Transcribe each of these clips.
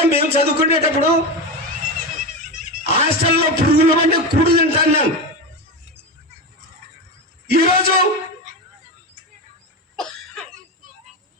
అంటే మేము చదువుకునేటప్పుడు హాస్టల్లో పురుగులు అంటే కూడు తింటాను ఈరోజు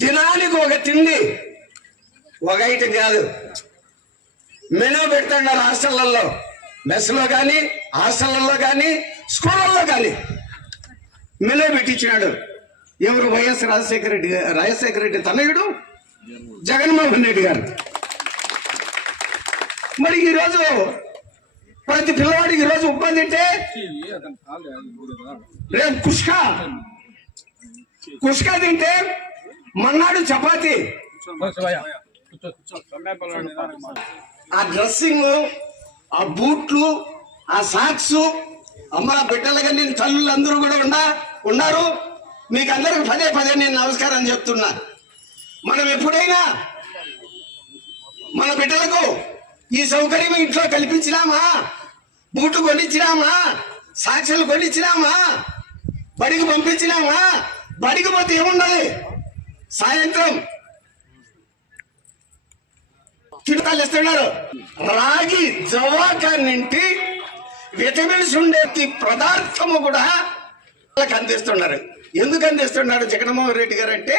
దినానికి ఒక తిండి ఒక ఐటెం కాదు. మెనూ పెడుతున్నారు హాస్టళ్ళలో మెస్లో కానీ హాస్టళ్ళలో కానీ స్కూళ్ళల్లో కానీ. మెనూ పెట్టించినాడు. ఎవరు వైఎస్ రాజశేఖర రెడ్డి రాజశేఖర రెడ్డి తనయుడు? జగన్మోహన్ రెడ్డి గారు. మరి ఈరోజు ప్రతి పిల్లవాడికి ఈరోజు ఉప్మా తింటే రేపు కుష్క. కుష్క తింటే మన్నాడు చపాతి. ఆ డ్రెస్సింగ్ ఆ బూట్లు ఆ సాక్స్ అమ్మ బిడ్డలుగా నేను తల్లులు అందరూ కూడా ఉండా ఉన్నారు. మీకు అందరికి పదే పదే నేను నమస్కారం చెప్తున్నా. మనం ఎప్పుడైనా మన బిడ్డలకు ఈ సౌకర్యం ఇంట్లో కల్పించినామా? బూటు కొనిచ్చినామా? సాక్షులు కొనిచ్చినామా? బడికి పంపించినామా? బడికి పోతే ఏముండదు? సాయంత్రం. చిడతాలు ఇస్తున్నారు రాగి జవాక నింటి విటమిన్స్ ఉండే పదార్థము కూడా వాళ్ళకి అందిస్తున్నారు. ఎందుకు అందిస్తున్నారు జగన్మోహన్ రెడ్డి గారు అంటే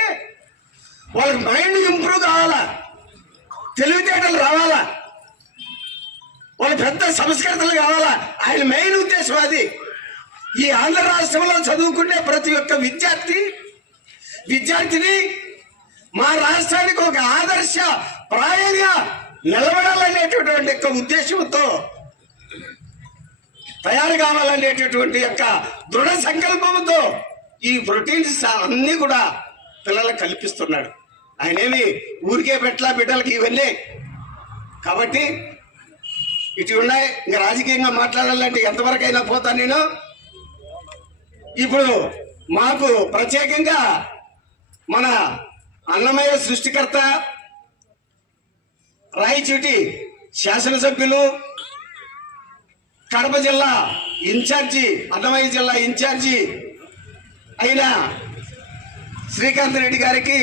వాళ్ళకి మైండ్ ఇంప్రూవ్ కావాలా? తెలివితేటలు రావాలా? వాళ్ళు పెద్ద సంస్కృతులు కావాలా? ఆయన మెయిన్ ఉద్దేశం అది. ఈ ఆంధ్ర రాష్ట్రంలో చదువుకునే ప్రతి ఒక్క విద్యార్థి విద్యార్థిని మా రాష్ట్రానికి ఒక ఆదర్శ ప్రాయంగా నిలబడాలనేటటువంటి యొక్క ఉద్దేశంతో తయారు కావాలనేటటువంటి యొక్క దృఢ సంకల్పంతో ఈ ప్రోటీన్స్ అన్ని కూడా పిల్లలకు కల్పిస్తున్నాడు. ఆయనేమి ఊరికే పెట్ల బిడ్డలకి ఇవన్నీ. కాబట్టి ఇటు ఉన్నాయి ఇంకా రాజకీయంగా మాట్లాడాలంటే ఎంతవరకైనా పోతా నేను. ఇప్పుడు మాకు ప్రత్యేకంగా మన అన్నమయ్య సృష్టికర్త రాయచూటి శాసనసభ్యులు కడప జిల్లా ఇన్ఛార్జి అన్నమయ్య జిల్లా ఇన్ఛార్జి అయిన శ్రీకాంత్ రెడ్డి గారికి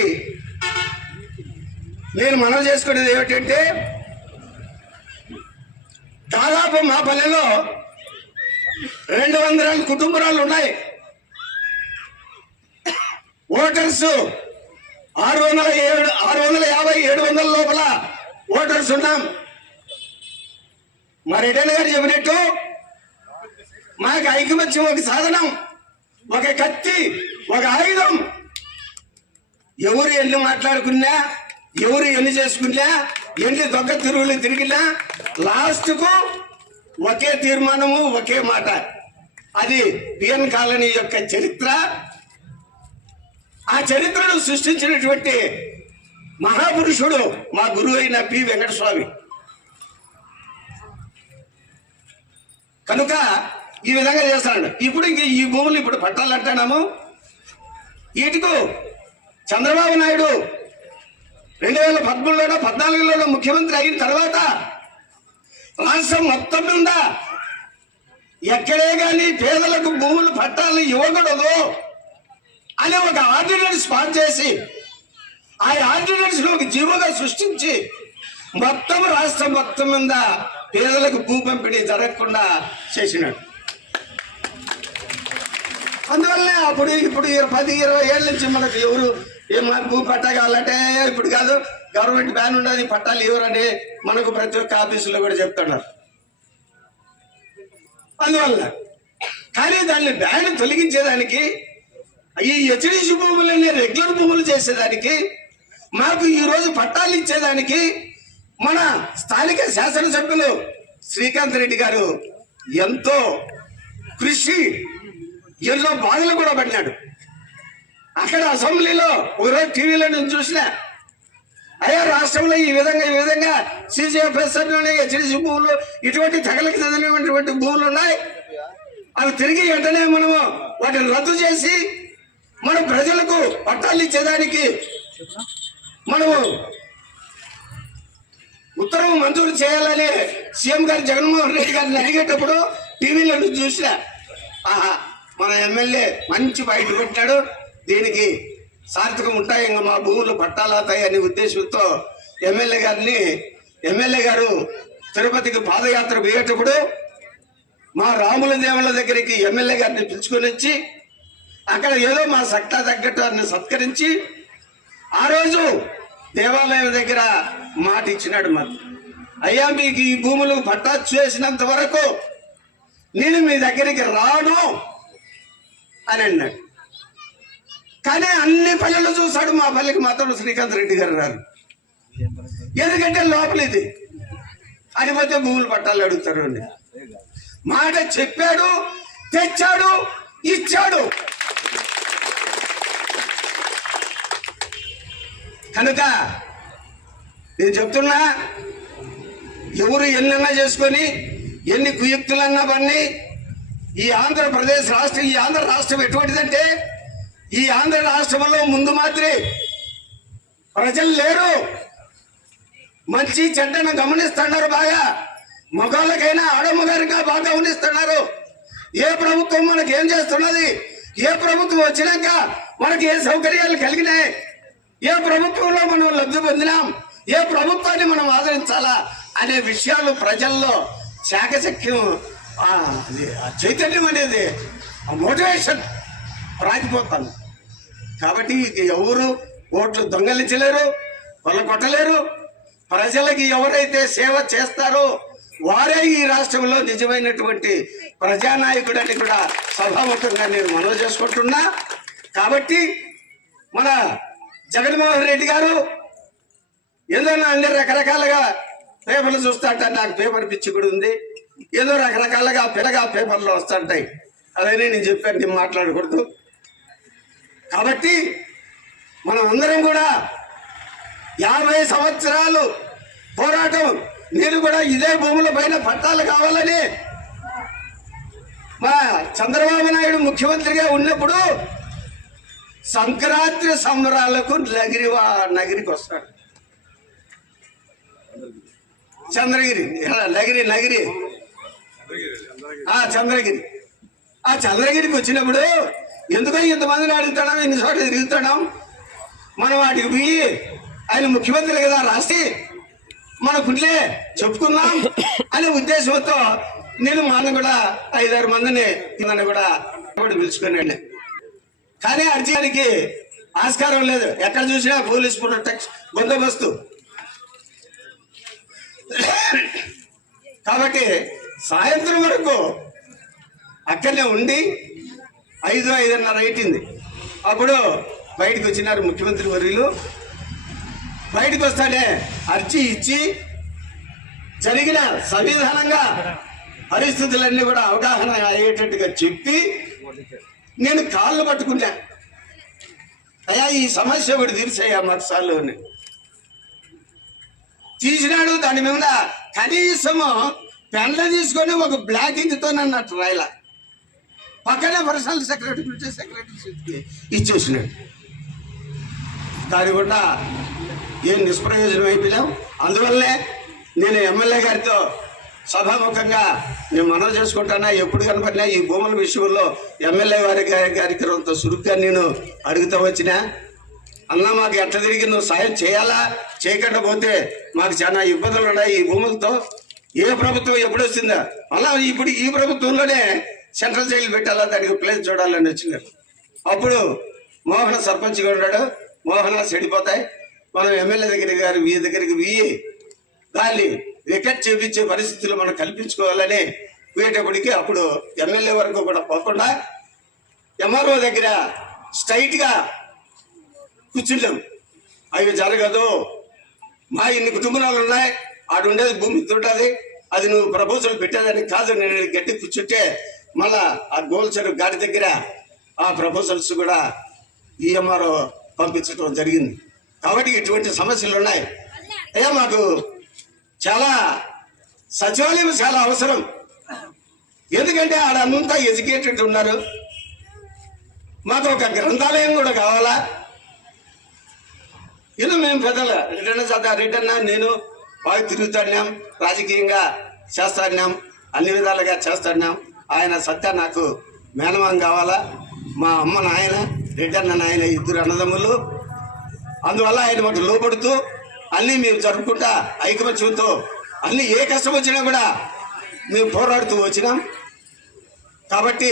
నేను మనవి చేసుకునేది ఏమిటంటే దాదాపు మా పల్లెలో రెండు వందల కుటుంబరాలు ఉన్నాయి. ఓటర్స్ ఆరు వందల ఏడు ఆరు వందల యాభై ఏడు వందల లోపల ఓటర్స్ ఉన్నాం. మా రెడ్డి గారు చెప్పినట్టు మాకు ఐకమత్యం ఒక సాధనం ఒక కత్తి ఒక ఆయుధం. ఎవరు ఎన్ని మాట్లాడుకున్నా ఎవరు ఎన్ని చేసుకున్నా ఎన్ని దొంగ తిరుగులు తిరిగినా లాస్ట్కు ఒకే తీర్మానము ఒకే మాట. అది పిఎన్ కాలనీ యొక్క చరిత్ర. ఆ చరిత్రను సృష్టించినటువంటి మహాపురుషుడు మా గురువు అయిన పి. వెంకటస్వామి. కనుక ఈ విధంగా చేస్తున్నాడు ఇప్పుడు ఇంక ఈ భూములు ఇప్పుడు పట్టాలంటున్నాము. వీటికు చంద్రబాబు నాయుడు రెండు వేల పదమూడులోనో పద్నాలుగులోనో ముఖ్యమంత్రి అయిన తర్వాత రాష్ట్రం మొత్తం మీద ఎక్కడే కానీ పేదలకు భూములు పట్టాలు ఇవ్వకూడదు అని ఒక ఆర్డినెన్స్ పాస్ చేసి ఆ ఆర్డినెన్స్ ఒక జీవోగా సృష్టించి మొత్తం రాష్ట్రం మొత్తం మీద పేదలకు భూ పంపిణీ జరగకుండా చేసినాడు. అందువల్ల అప్పుడు ఇప్పుడు పది ఇరవై ఏళ్ళ నుంచి మనకు ఎవరు ఏం మాకు భూ పట్టా కావాలంటే ఇప్పుడు కాదు గవర్నమెంట్ బ్యాన్ ఉండదు పట్టాలు ఎవరని మనకు ప్రతి ఒక్క ఆఫీసులో కూడా చెప్తున్నారు. అందువల్ల కానీ దాన్ని బ్యాన్ తొలగించేదానికి ఈ హెచ్డిసి భూములని రెగ్యులర్ భూములు చేసేదానికి మాకు ఈరోజు పట్టాలు ఇచ్చేదానికి మన స్థానిక శాసనసభ్యులు శ్రీకాంత్ రెడ్డి గారు ఎంతో కృషి ఎన్నో బాధలు కూడా పడినాడు. అక్కడ అసెంబ్లీలో ఒకరోజు టీవీలో నేను చూసిన. అయ్యా రాష్ట్రంలో ఈ విధంగా ఈ విధంగా సిజిఎఫ్ఎస్ఆర్ హెచ్డిసి భూములు ఇటువంటి తగలకి చదివినటువంటి భూములు ఉన్నాయి. అవి తిరిగి వెంటనే మనము వాటిని రద్దు చేసి మన ప్రజలకు పట్టాలు ఇచ్చేదానికి మనము ఉత్తర్వు మంజూరు చేయాలని సీఎం గారు జగన్మోహన్ రెడ్డి గారిని అడిగేటప్పుడు టీవీలో చూసిన. ఆహా మన ఎమ్మెల్యే మంచి బయట పెట్టాడు దీనికి సార్థకం ఉంటాయి. ఇంకా మా భూములు పట్టాలవుతాయి అనే ఉద్దేశంతో ఎమ్మెల్యే గారిని ఎమ్మెల్యే గారు తిరుపతికి పాదయాత్ర పోయేటప్పుడు మా రాముల దేవుళ్ళ దగ్గరికి ఎమ్మెల్యే గారిని పిలుచుకొని వచ్చి అక్కడ ఏదో మా సక్తా తగ్గట్టు సత్కరించి ఆ రోజు దేవాలయం దగ్గర మాట ఇచ్చినాడు మాకు. అయ్యా మీకు ఈ భూములు పట్టా చేసినంత వరకు నేను మీ దగ్గరికి రాను అని అన్నాడు. కానీ అన్ని పల్లెలు చూశాడు మా పల్లెకి మాత్రం శ్రీకాంత్ రెడ్డి గారు రారు. ఎందుకంటే లోపలిది అని పోతే భూములు పట్టాలు అడుగుతారు అండి. మాట చెప్పాడు తెచ్చాడు ఇచ్చాడు. కనుక నేను చెప్తున్నా ఎవరు ఎన్నన్నా చేసుకొని ఎన్ని కుయుక్తులన్నా పన్ని ఈ ఆంధ్రప్రదేశ్ రాష్ట్రం ఈ ఆంధ్ర రాష్ట్రం ఎటువంటిదంటే ఈ ఆంధ్ర రాష్ట్రంలో ముందు మాత్రే ప్రజలు లేరు. మంచి చెడ్డను గమనిస్తున్నారు బాగా. మగవాళ్ళకైనా ఆడమగారిగా బాగా గమనిస్తున్నారు ఏ ప్రభుత్వం మనకి ఏం చేస్తున్నది? ఏ ప్రభుత్వం వచ్చినాక మనకి ఏ సౌకర్యాలు కలిగినాయి? ఏ ప్రభుత్వంలో మనం లబ్ధి పొందినాం? ఏ ప్రభుత్వాన్ని మనం ఆదరించాలా? అనే విషయాలు ప్రజల్లో శాఖశక్యం చైతన్యం అనేది మోటివేషన్ రాకపోతాను కాబట్టి ఎవరు ఓట్లు దొంగలించలేరు వాళ్ళు కొట్టలేరు. ప్రజలకి ఎవరైతే సేవ చేస్తారో వారే ఈ రాష్ట్రంలో నిజమైనటువంటి ప్రజానాయకుడు అని కూడా సభాముఖంగా నేను మనవి చేసుకుంటున్నా. కాబట్టి మన జగన్మోహన్ రెడ్డి గారు ఏదో నా అన్ని రకరకాలుగా పేపర్లు చూస్తా నాకు పేపర్ పిచ్చి కూడా ఉంది. ఏదో రకరకాలుగా పిల్లగా పేపర్లు వస్తుంటాయి. అవన్నీ నేను చెప్పాను నేను మాట్లాడకూడదు. కాబట్టి మనం అందరం కూడా యాభై సంవత్సరాలు పోరాటం నేను కూడా ఇదే భూముల పైన పట్టాలు కావాలని మా చంద్రబాబు నాయుడు ముఖ్యమంత్రిగా ఉన్నప్పుడు సంక్రాంతి సంబరాలకు నగిరి వా- నగిరికి వస్తాడు. చంద్రగిరి నగిరి నగిరి. ఆ చంద్రగిరి. ఆ చంద్రగిరికి వచ్చినప్పుడు ఎందుకో ఇంతమందిని అడుగుతాం ఎన్ని చోట్ల తిరుగుతాం మనం వాటికి పోయి ఆయన ముఖ్యమంత్రి కదా రాసి మన కుట్లే చెప్పుకుందాం అనే ఉద్దేశంతో నేను మనం కూడా ఐదారు మందిని నన్ను కూడా కూడా కానీ అర్జీకి ఆస్కారం లేదు. ఎక్కడ చూసినా పోలీస్ ప్రొటెక్ట్ బందోబస్తు. కాబట్టి సాయంత్రం వరకు అక్కడనే ఉండి ఐదు ఐదున్నర అయిటింది అప్పుడు బయటకు వచ్చినారు ముఖ్యమంత్రి వర్యులు. బయటకు వస్తానే అర్జీ ఇచ్చి జరిగిన సంవిధానంగా పరిస్థితులన్నీ కూడా అవగాహన అయ్యేటట్టుగా చెప్పి నేను కాళ్ళు పట్టుకున్నా. అయ్యా ఈ సమస్య ఒకటి తీర్చయ్యా మత్సాలు తీసినాడు దాని మీద కనీసము పెన్ల తీసుకొని ఒక బ్లాకింగ్తో నన్ను అట్లా రాయల. పక్కనే పర్సనల్ సెక్రటరీ ఉంటే సెక్రటరీ ఇచ్చేసినాడు. దాని కూడా ఏం నిష్ప్రయోజనం అయిపోయాం అందువల్లే నేను ఎమ్మెల్యే గారితో సభాముఖంగా నేను మనవి చేసుకుంటానా? ఎప్పుడు కనపడినా ఈ భూముల విషయంలో ఎమ్మెల్యే వారి గారి కార్యక్రమంతో చురుగ్గా నేను అడుగుతూ వచ్చిన అన్న మాకు ఎట్లా తిరిగి నువ్వు సాయం చేయాలా? చేయకుండా పోతే మాకు చాలా ఇబ్బందులు ఉన్నాయి ఈ భూములతో. ఏ ప్రభుత్వం ఎప్పుడు వస్తుందా అలా ఇప్పుడు ఈ ప్రభుత్వంలోనే సెంట్రల్ జైలు పెట్టాలా దానికి ప్లేస్ చూడాలని వచ్చినారు. అప్పుడు మోహన సర్పంచ్గా ఉన్నాడు. మోహన చెడిపోతాయి. మనం ఎమ్మెల్యే దగ్గరికి గారు మీ దగ్గరికి వీయి దాన్ని వికెట్ చేపించే పరిస్థితులు మనం కల్పించుకోవాలని పోయేటప్పటికి అప్పుడు ఎమ్మెల్యే వరకు కూడా పోకుండా ఎంఆర్ఓ దగ్గర స్ట్రైట్గా కూర్చుంటాం అవి జరగదు. మా ఇన్ని కుటుంబాలు ఉన్నాయి. ఆడు ఉండేది భూమి ఉంటుంది అది నువ్వు ప్రపోజల్ పెట్టేదానికి కాదు. నేను గట్టి కూర్చుంటే మళ్ళా ఆ గోల్ చెరువు గాడి దగ్గర ఆ ప్రపోజల్స్ కూడా ఈఎంఆర్ పంపించడం జరిగింది. కాబట్టి ఇటువంటి సమస్యలు ఉన్నాయి. అయ్యా మాకు చాలా సచివాలయం చాలా అవసరం. ఎందుకంటే ఆడంతా ఎడ్యుకేటెడ్ ఉన్నారు. మాకు ఒక గ్రంథాలయం కూడా కావాలా? ఇలా మేము పెద్దలు రిటర్న్ చదువు రిటర్న్ నేను బాగా తిరుగుతున్నాం రాజకీయంగా చేస్తున్నాం అన్ని విధాలుగా చేస్తున్నాం ఆయన సత్య నాకు మేనమాం కావాలా? మా అమ్మ నాయన రిటర్న్ నాయన ఇద్దరు అన్నదమ్ములు. అందువల్ల ఆయన మాకు లోపడుతూ అన్నీ మేము జరుపుకుంటా ఐకమత్యంతో అన్ని ఏ కష్టం వచ్చినా కూడా మేము పోరాడుతూ వచ్చినాం. కాబట్టి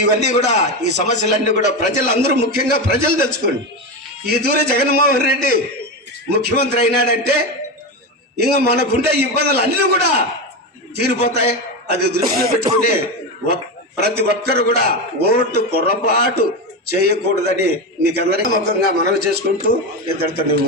ఇవన్నీ కూడా ఈ సమస్యలన్నీ కూడా ప్రజలందరూ ముఖ్యంగా ప్రజలు తెచ్చుకోండి ఈ దూర జగన్మోహన్ రెడ్డి ముఖ్యమంత్రి అయినాడంటే ఇంకా మనకుండే ఇబ్బందులు అన్నీ కూడా తీరిపోతాయి. అది దృష్టిలో పెట్టుకుంటే ప్రతి ఒక్కరు కూడా ఓటు పొరపాటు చేయకూడదని మీకు అందరికీ ముఖంగా మనవి చేసుకుంటూ ఇద్దరితో నేను